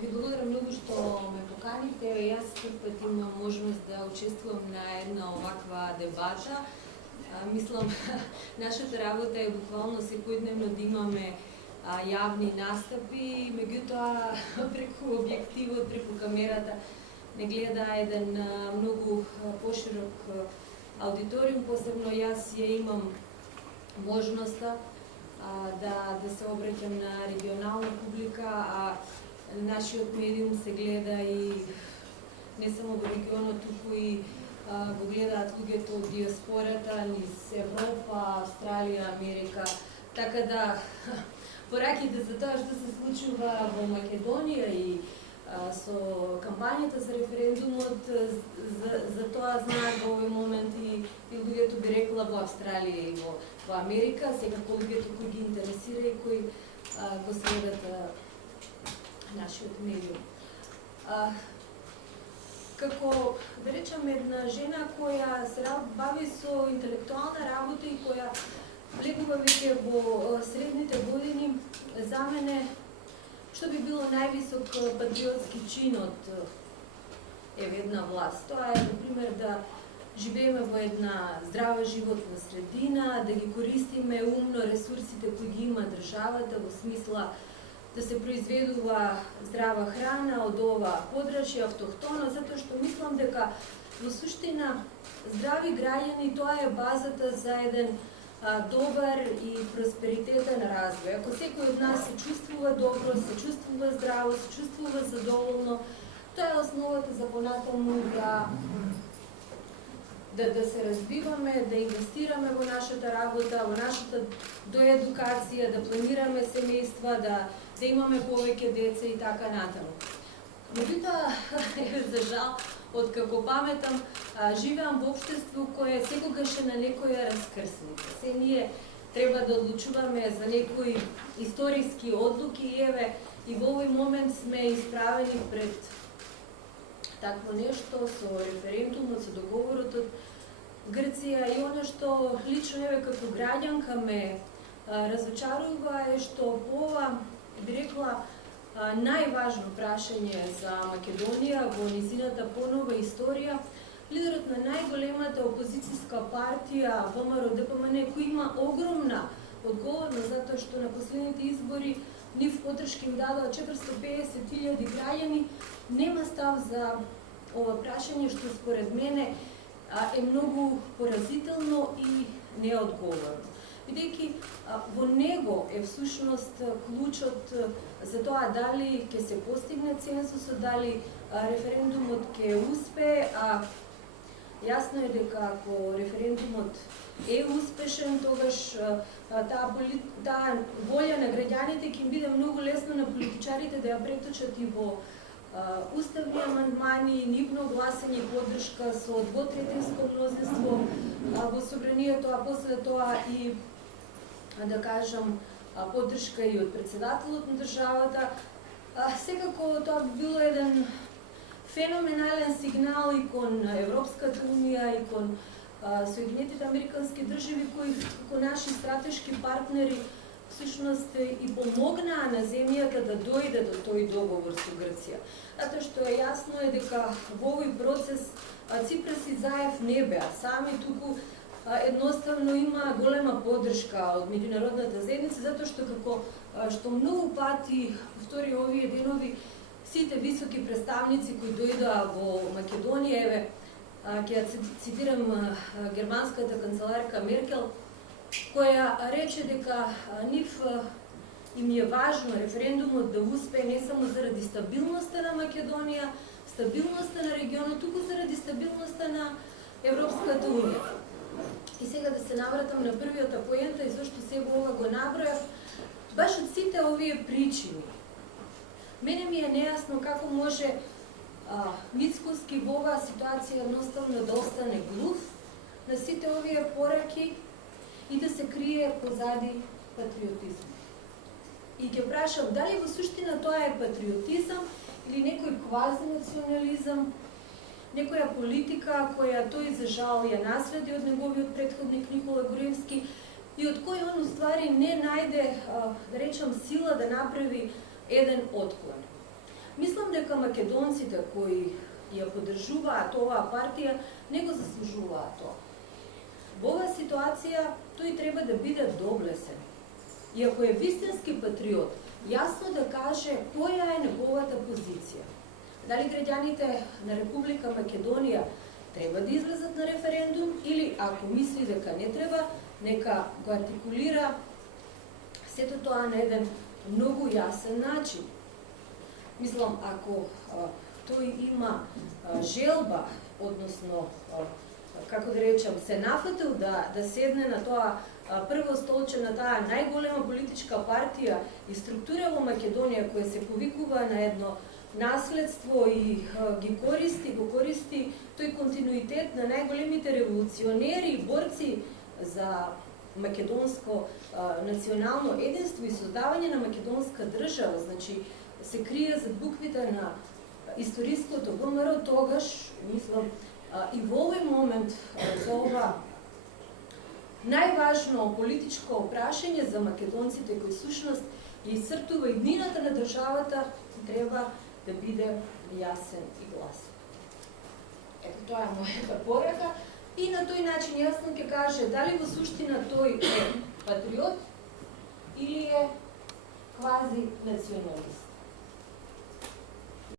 Ви благодарам многу што ме поканихте. Јас прв пат имам можност да учествувам на една оваква дебата. Мислам, нашата работа е буквално секојдневно да имаме јавни настапи, меѓутоа преку објективот, преку камерата не гледа еден многу поширок аудиториум, посебно јас ја имам можноста да се обраќам на регионална публика, а нашиот медиум се гледа и не само во регионот, туку и го гледаат луѓето од диаспората низ Европа, Австралија, Америка. Така да, пораките за тоа што се случува во Македонија и со кампањата за референдумот, за тоа знаат во овој момент и луѓето би рекла во Австралија и во Америка, секако луѓето кои ги интересира и кои го следат нашиот медиум. Како, да речам, една жена која се бави со интелектуална работа и која влегува веќе во средните години, за мене што би било највисок патриотски чин од една власт? Тоа е, например, да живееме во една здрава животна средина, да ги користиме умно ресурсите кои ги има државата, во смисла да се произведува здрава храна од ова подрачје автохтоно, затоа што мислам дека во суштина здрави граѓани тоа е базата за еден добар и просперитетен развој. Ако секој од нас се чувствува добро, се чувствува здраво, се чувствува задоволно, тоа е основата за понатаму да се развиваме, да инвестираме во нашата работа, во нашата доедукација, да планираме семејства, да имаме повеќе деца и така натаму. Меѓутоа, за жал, откако паметам, живеам во општество кое секогаш е на некоја раскрсница. Се ние треба да одлучуваме за некои историски одлуки и еве и во овој момент сме исправени пред такво нешто со референдумот, со договорот од Грција, и оно што лично еве како граѓанка ме разочарува е што по ова, би рекла, најважно прашање за Македонија во низината понова историја, лидерот на најголемата опозицијска партија ВМРО-ДПМН, кој има огромна одговорност затоа што на последните избори нив подршка им дадоа 450.000 граѓани, нема став за ова прашање, што според мене е многу поразително и неодговорно. Бидејќи во него е всушност клучот за тоа дали ќе се постигне цензусот, дали референдумот ќе успее, а јасно е дека ако референдумот е успешен, тогаш таа волја на граѓаните ќе им биде многу лесно на политичарите да ја преточат и во уставни амандмани, нивно гласање и поддршка со двотретинско мнозинство во собранието, а после тоа и да кажам поддршка и од председателот на државата. Секако тоа би било еден феноменален сигнал и кон Европската унија, и кон Соединетите американски држави, кои како наши стратешки партнери всушност и помогнаа на земјата да дојде до тој договор со Грција. Затоа што е јасно е дека во овој процес Ципрас и Заев не беа сами, туку едноставно има голема поддршка од меѓународната заедница, затоа што како што многу пати повтори овие денови, сите високи представници кои дојдоа во Македонија, еве ќе цитирам германската канцеларка Меркел, која рече дека нив им е важно референдумот да успее не само заради стабилноста на Македонија, стабилноста на регионот, туку заради стабилноста на Европската унија. И сега да се навратам на првиот поента и зашто сега ова го набројав, баш од сите овие причини. Мене ми е нејасно како може Мицкоски во оваа ситуација едноставно да остане глув на сите овие пораки и да се крие позади патриотизм. И ќе прашам, дали во суштина тоа е патриотизам или некој квазинационализам, некоја политика која тој за жал ја наследи од неговиот претходник Никола Груевски и од кој он уствари не најде, да речам, сила да направи еден отклон. Мислам дека македонците кои ја поддржуваат оваа партија не го заслужуваат тоа. Во оваа ситуација тој треба да биде доблесен. И ако е вистински патриот, јасно да каже која е неговата позиција. Дали граѓаните на Република Македонија треба да излезат на референдум или ако мисли дека не треба, нека го артикулира сето тоа на еден многу јасен начин. Мислам, ако тој има желба, односно, како да речам, се нафатил да седне на тоа прво столче на таа најголема политичка партија и структура во Македонија која се повикува на едно наследство и го користи тој континуитет на најголемите револуционери и борци за македонско национално единство и создавање на македонска држава, значи се крие зад буквите на историското ВМРО, тогаш, мислам, и во овој момент за ова најважно политичко прашање за македонците кои сушност ја исцртува иднината на државата, треба да биде јасен и гласен. Ето, тоа е мојата порака и на тој начин јасно ќе каже дали во суштина тој е патриот или е квази националист.